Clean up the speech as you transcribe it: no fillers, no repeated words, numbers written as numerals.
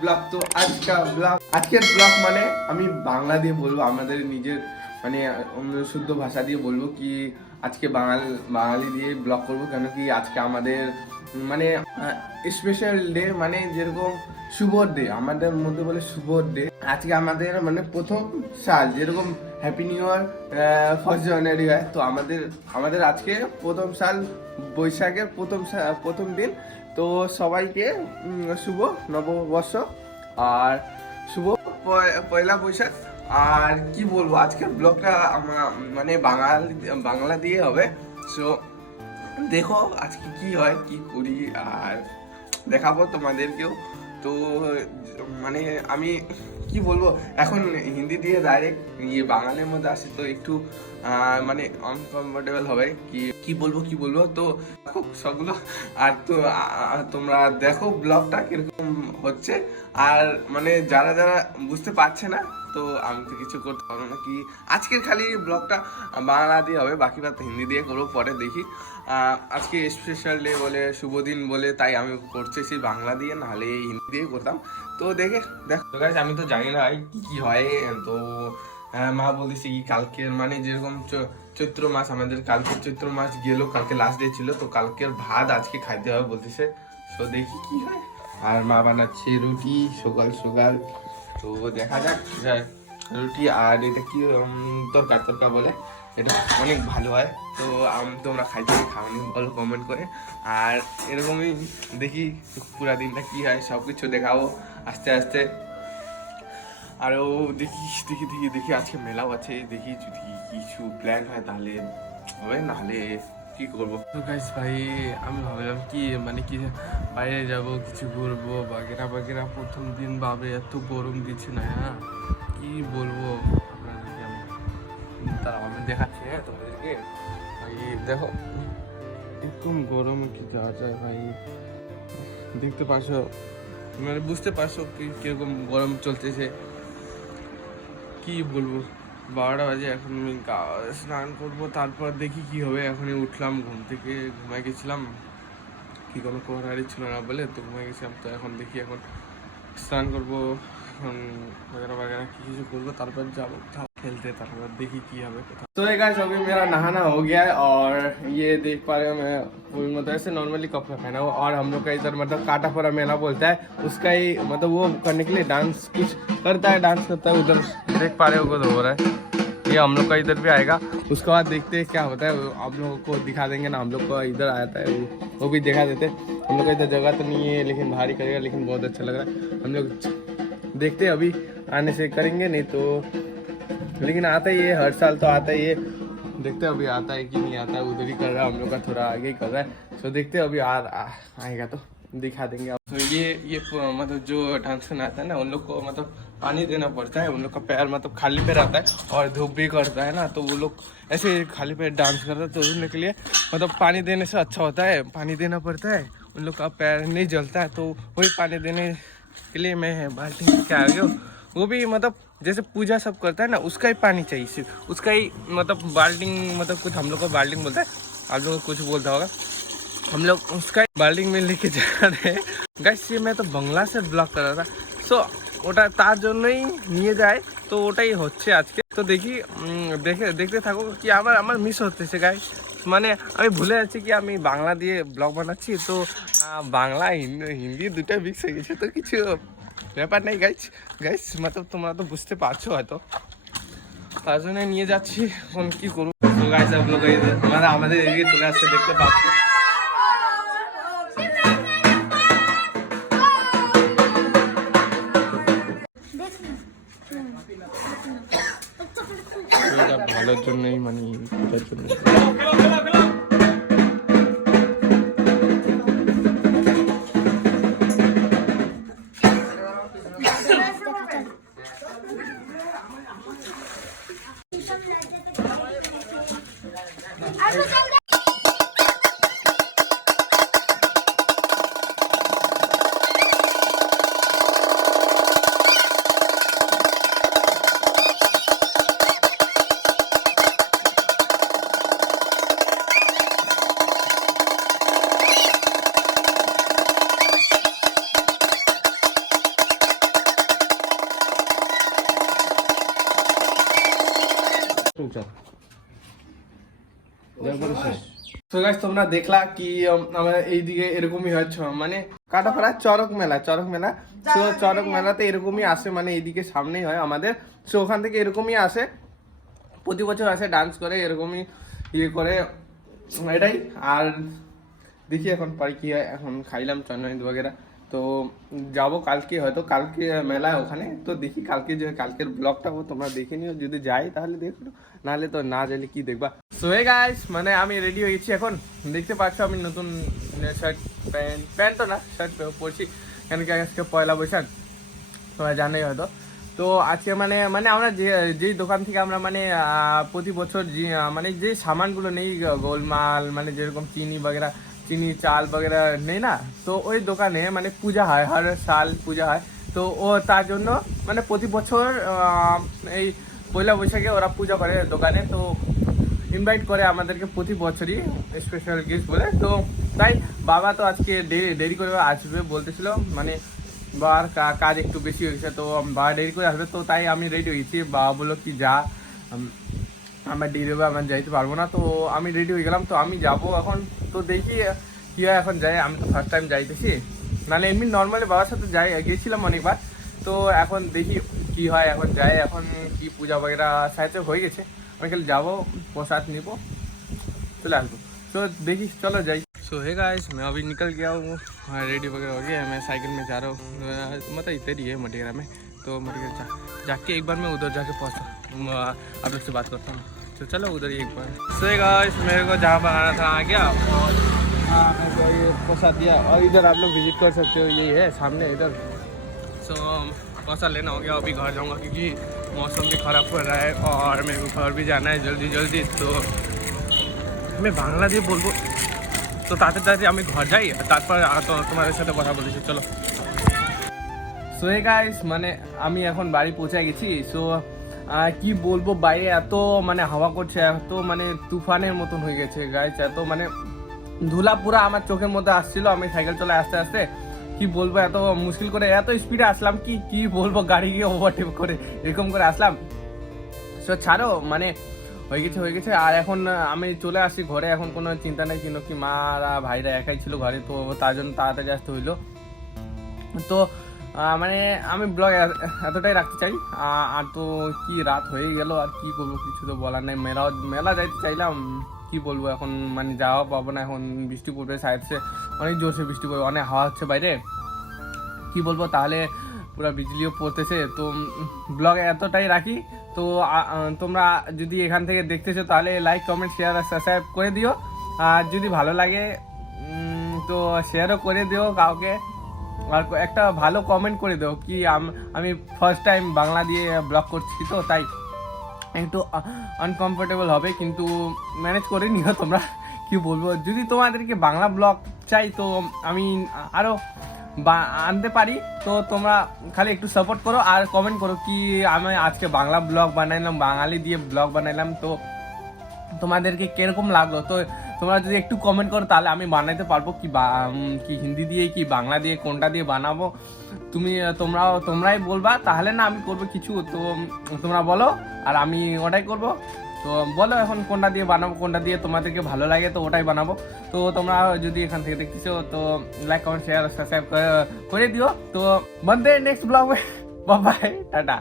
Blog. তো আজকের blog মানে আমি বাংলা দিয়ে বলবো, আমাদের নিজের মানে শুদ্ধ ভাষা দিয়ে বলবো কি আজকে বাঙালি দিয়ে ব্লগ করবো। কেন কি আজকে আমাদের মানে স্পেশাল ডে, মানে যেরকম শুভ ডে, আমাদের মধ্যে বলে শুভ ডে। আজকে আমাদের মানে প্রথম সাল, যেরকম হ্যাপি নিউ ইয়ার 1 জানুয়ারি হয়, তো আমাদের আজকে প্রথম সাল, বৈশাখের প্রথম দিন। তো সবাইকে শুভ নববর্ষ আর শুভ পয়লা বৈশাখ। আর কি বলবো, আজকের ব্লগটা মানে বাংলা দিয়ে হবে। সো দেখো আজকে কি হয়, কি করি, আর দেখাবো তোমাদেরকেও। তো মানে আমি কি বলবো, এখন হিন্দি দিয়ে ডাইরেক্ট বাঙালির মধ্যে আসে তো একটু মানে আনকমফোর্টেবল হবে। কি বলবো তো দেখো সবগুলো। আর তো তোমরা দেখো ব্লগটা কিরকম হচ্ছে। আর মানে যারা বুঝতে পারছে না, তো আমি তো কিছু করতে পারবো না। কি আজকের খালি ব্লগটা বাংলা দিয়ে হবে, বাকি বাদ হিন্দি দিয়ে করবো, পরে দেখি। আজকে স্পেশাল ডে বলে, শুভ দিন বলে, তাই আমি করতেছি বাংলা দিয়ে, নাহলে হিন্দি দিয়ে করতাম। তো দেখো গাইস, আমি তো জানি না কি হয়। তো মা বলতেছে কি কালকের মানে যেরকম চৈত্র মাস, আমাদের কালকে চৈত্র মাস গেল, কালকে লাস্ট ডে ছিল, তো কালকের ভাত আজকে খাইতে হবে বলতেছে। তো দেখি কি হয়। আর মা বানাচ্ছে রুটি সকাল সকাল, তো দেখা যাক। রুটি আর এটা কি তরকা বলে, এটা অনেক ভালো হয়। তো তোমরা খাওনি বলো কমেন্ট করে। আর এরকমই দেখি পুরা দিনটা কি হয়, সব কিছু দেখাবো আস্তে আস্তে। আরও দেখি আজকে মেলাও আছে, দেখি যদি কিছু প্ল্যান হয় তাহলে হবে, নাহলে কি করবো। তো গাইস ভাই, আমি ভাবলাম কি মানে কি বাইরে যাব, কিছু ঘুরবো বাগেরা। প্রথম দিন ভাবে এত গরম দিচ্ছে না, হ্যাঁ কি বলবো আপনাদেরকে। আমি দেখাচ্ছি হ্যাঁ তোমাদেরকে। ভাই দেখো এরকম গরমে কি যাওয়া যায় ভাই, দেখতে পারছো, মানে বুঝতে পারছো কি কিরকম গরম চলতেছে। কি বলবো, 12টা বাজে, এখন আমি স্নান করবো, তারপর দেখি কি হবে। এখনই উঠলাম ঘুম থেকে, ঘুমাই গেছিলাম, কি কোনো কোয়ারি ছিল না বলে, তো ঘুমাই গেছিলাম। তো এখন দেখি, এখন স্নান করবো, এখন বাগেরা কিছু করবো, तारपर जाओ खेलते, तारपर देखी की हमें। तो ये गाइस अभी मेरा नहाना हो गया है, और ये देख पा रहे हो मैं मतलब ऐसे नॉर्मली कपड़ा पहना हुआ। और हम लोग का इधर मतलब काटा परा मेला बोलता है, उसका ही मतलब वो करने के लिए डांस कुछ करता है, उधर देख पा रहे हो तो हो रहा है। ये हम लोग का इधर भी आएगा, उसके बाद देखते हैं क्या होता है, आप लोगों को दिखा देंगे ना। हम लोग का इधर आता है वो भी दिखा देते। हम लोग का इधर जगह तो नहीं है, लेकिन भारी करेगा, लेकिन बहुत अच्छा लग रहा है। हम लोग देखते हैं अभी आने से करेंगे, नहीं तो लेकिन आता ही है, हर साल तो आता ही है। देखते हैं अभी आता है कि नहीं आता है, उधर ही कर रहा है, हम लोग का थोड़ा आगे ही कर रहा है। सो देखते हैं अभी आएगा तो दिखा देंगे आप। तो ये मतलब जो डांस करना आता है ना, उन लोग को मतलब पानी देना पड़ता है। उन लोग का पैर मतलब खाली पैर आता है, और धूप भी करता है ना, तो वो लोग ऐसे खाली पैर डांस करता है। तो उनके के लिए मतलब पानी देने से अच्छा होता है, पानी देना पड़ता है। उन लोग का पैर नहीं जलता है, तो वही पानी देने के लिए मैं बाल्टी के आ गया। वो भी मतलब जैसे पूजा सब करता है ना, उसका ही पानी चाहिए, सिर्फ उसका ही मतलब बाल्टिंग, मतलब कुछ हम लोग को बाल्टिंग बोलता है, आप लोग को कुछ बोलता होगा। हम लोग उसका बाल्टिंग में लेके जा रहे हैं गाइस। ये मैं तो बांग्ला से ব্লগ করা था, সো ওটা তার জন্যই নিয়ে যায়। তো ওটাই হচ্ছে আজকে। তো দেখি দেখতে থাকো কি আমার মিস হতেছে গাইস। মানে আমি ভুলে যাচ্ছি কি আমি বাংলা দিয়ে ব্লগ বানাচ্ছি, তো বাংলা হিন্দি দুটো মিক্স হয়ে গেছে। তো কিছু ব্যাপার নেই গাইস मतलब তোমরা তো বুঝতে পারছো হয়তো, তার জন্য নিয়ে যাচ্ছি। এখন কি করবো। তো গাইস आप लोग আমাদের এদিকে চলে আসছে, দেখতে পাচ্ছ। এটা ভালোর জন্যই, মানে এটার জন্য। চল একবারে শেষ। তো গাইস তোমরা দেখলা কি আমার এইদিকে এরকমই হয় মানে কাটাপাড়া চড়ক মেলা তো চড়ক মেলাতে এরকমই আসে, মানে এইদিকে সামনেই হয় আমাদের। তো ওখান থেকে এরকমই আসে, প্রতি বছর আসে, ডান্স করে এরকমই ইয়ে করে, এটাই। আর দেখি এখন পাই কি হয়। এখন খাইলাম চন্দ্রমিত বগেরা, তো যাব কালকে, হয়তো কালকে মেলা ওখানে, তো দেখি কালকে যে কালকের ব্লগটা তোমরা দেখে নিও, যদি যাই তাহলে দেখো, নাহলে তো না যাইলে কি দেখবা। সো হে গাইস, মানে আমি রেডি হয়ে গেছি এখন, দেখতে পাচ্ছ আমি নতুন শার্ট প্যান্ট তো না শার্ট পরছি, কেন কি আজকে পয়লা বৈশাখ তোমরা জানোই হয়তো। তো আজকে মানে মানে আমরা যেই দোকান থেকে আমরা মানে প্রতি বছর মানে যে সামানগুলো নেই, গোলমাল মানে যেরকম চিনি বগেরা, চিনি চাল বগেরা নেই না, তো ওই দোকানে মানে পূজা হয়, হর সাল পূজা হয়। তো ও তার জন্য মানে প্রতি বছর এই পয়লা বৈশাখে ওরা পূজা করে দোকানে, তো ইনভাইট করে আমাদেরকে প্রতি বছরই স্পেশাল গিফট বলে। তো তাই বাবা তো আজকে দেরি করে আসবে বলতেছিল, মানে বাবার কাজ একটু বেশি হয়েছে, তো বাবা দেরি করে আসবে, তো তাই আমি রেডি হয়েছি। বাবা বললো কি যা, আমার দেরি হবে, আমার যাইতে পারবো না, তো আমি রেডি হয়ে গেলাম। তো আমি যাব এখন, তো দেখি কি হয় এখন যাই। আমি তো ফার্স্ট টাইম যাইতেছি, নাহলে এমনি নর্মালি বাবার সাথে গেছিলাম অনেকবার। তো এখন দেখি কি হয়, এখন যাই। এখন কি পূজা বগেরা সাথে হয়ে গেছে, আমি খালি যাবো, प्रसाद निबो, चले आसबो। तो देखी चलो जाइए। सो हे गाइस, मैं अभी निकल गया हूँ, रेडी वगैरह हो गया, मैं साइकिल में जा रहा हूँ, मतलब इधर ही है मटेरा में। तो मटेरा जाके एक बार मैं उधर जाके पहुँचता आप लोग से बात करता हूँ। तो चलो उधर ही एक बार। सो हे गाइस, मेरे को जहाँ बनाना था आ गया, और मेरे को ये प्रसाद दिया, और इधर आप लोग विजिट कर सकते हो, ये है सामने इधर। सो प्रसाद लेना हो गया, अभी घर जाऊँगा क्योंकि मौसम भी ख़राब हो रहा है और मेरे को घर भी जाना है जल्दी जल्दी। तो मैं बांग्ला দিয়ে বলবো, তো তাড়াতাড়ি আমি ঘর যাই, তারপর তোমাদের সাথে কথা বলছি, চলো। সো হে গাইস, মানে আমি এখন বাড়ি পৌঁছে গেছি। সো কি বলবো, বাইরে এত মানে হাওয়া করছে, এত মানে তুফানের মতন হয়ে গেছে গাইস, এত মানে ধুলা পুরা আমার চোখের মধ্যে আসছিল। আমি সাইকেল চলে আস্তে আস্তে, কি বলবো, এত মুশকিল করে এত স্পিডে আসলাম, কি বলবো, গাড়িকে ওভারটেক করে এরকম করে আসলাম। সো ছাড়ো, মানে হয়ে গেছে। আর এখন আমি চলে আসি ঘরে, এখন কোনো চিন্তা নেই, কিন্তু কি মারা ভাইরা একাই ছিল ঘরে, তো তার জন্য তাড়াতাড়ি আসতে হইলো। তো মানে আমি ব্লগ এতটাই রাখতে চাই। আর তো কি রাত হয়ে গেল, আর কি করবো, কিছু তো বলার নেই। মেলা যাইতে চাইলাম, কি বলবো, এখন মানে যাওয়া পাবো না, এখন বৃষ্টি পড়বে, সাইডসে অনেক জোরসে বৃষ্টি পড়বে, অনেক হাওয়া হচ্ছে বাইরে, কি বলবো, তাহলে পুরো বিজলিও পড়তেছে। তো ব্লগে এতটাই রাখি। তো তোমরা যদি এখান থেকে দেখতেছো তাহলে লাইক কমেন্ট শেয়ার আর সাবস্ক্রাইব করে দিও, আর যদি ভালো লাগে তো শেয়ারও করে দিও কাউকে, আর একটা ভালো কমেন্ট করে দিও কি আমি ফার্স্ট টাইম বাংলা দিয়ে ব্লগ করছি, তো তাই একটু আনকমফোর্টেবল হবে, কিন্তু ম্যানেজ করে নিও তোমরা। কি বলবো, যদি তোমাদেরকে বাংলা ব্লগ চাই তো আমি আরও আনতে পারি, তো তোমরা খালি একটু সাপোর্ট করো আর কমেন্ট করো কি আমি আজকে বাংলা ব্লগ বানাইলাম, বাঙালি দিয়ে ব্লগ বানাইলাম, তো তোমাদেরকে কিরকম লাগলো। তো তোমরা যদি একটু কমেন্ট করো তাহলে আমি বানাইতে পারবো কি হিন্দি দিয়ে কি বাংলা দিয়ে কোনটা দিয়ে বানাবো, তোমরাই বলবা, তাহলে না আমি করবো কিছু। তো তোমরা বলো আর আমি ওটাই করবো। তো বলো এখন কোনটা দিয়ে বানাবো, কোনটা দিয়ে তোমাদেরকে ভালো লাগে, তো ওটাই বানাবো। তো তোমরা যদি এখান থেকে দেখতেছো তো লাইক কমেন্ট শেয়ার সাবস্ক্রাইব করে দিও। তো বন্ধে next blog, bye bye, tata.